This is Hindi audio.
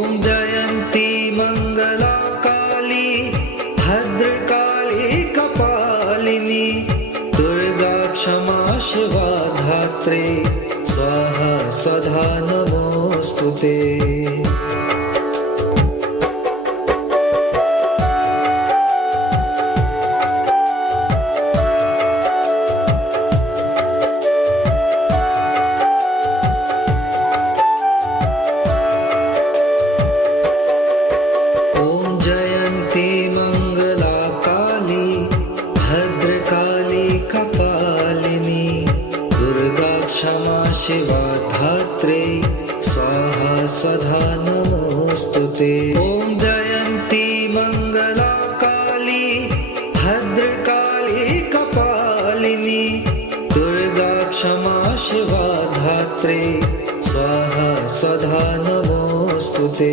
ॐ जयन्ती मङ्गला काली भद्रकाली कपालिनी दुर्गा क्षमा शिवा धात्री स्वाहा स्वधा नमोऽस्तुते। जयन्ती मंगला काली भद्रकाली कपालिनी दुर्गा क्षमा शिवा धात्री स्वाहा स्वधा नमोऽस्तुते। ॐ जयन्ती मंगला काली भद्रकाली कपालिनी दुर्गा क्षमा शिवा धात्री स्वाहा स्वधा नमोऽस्तुते।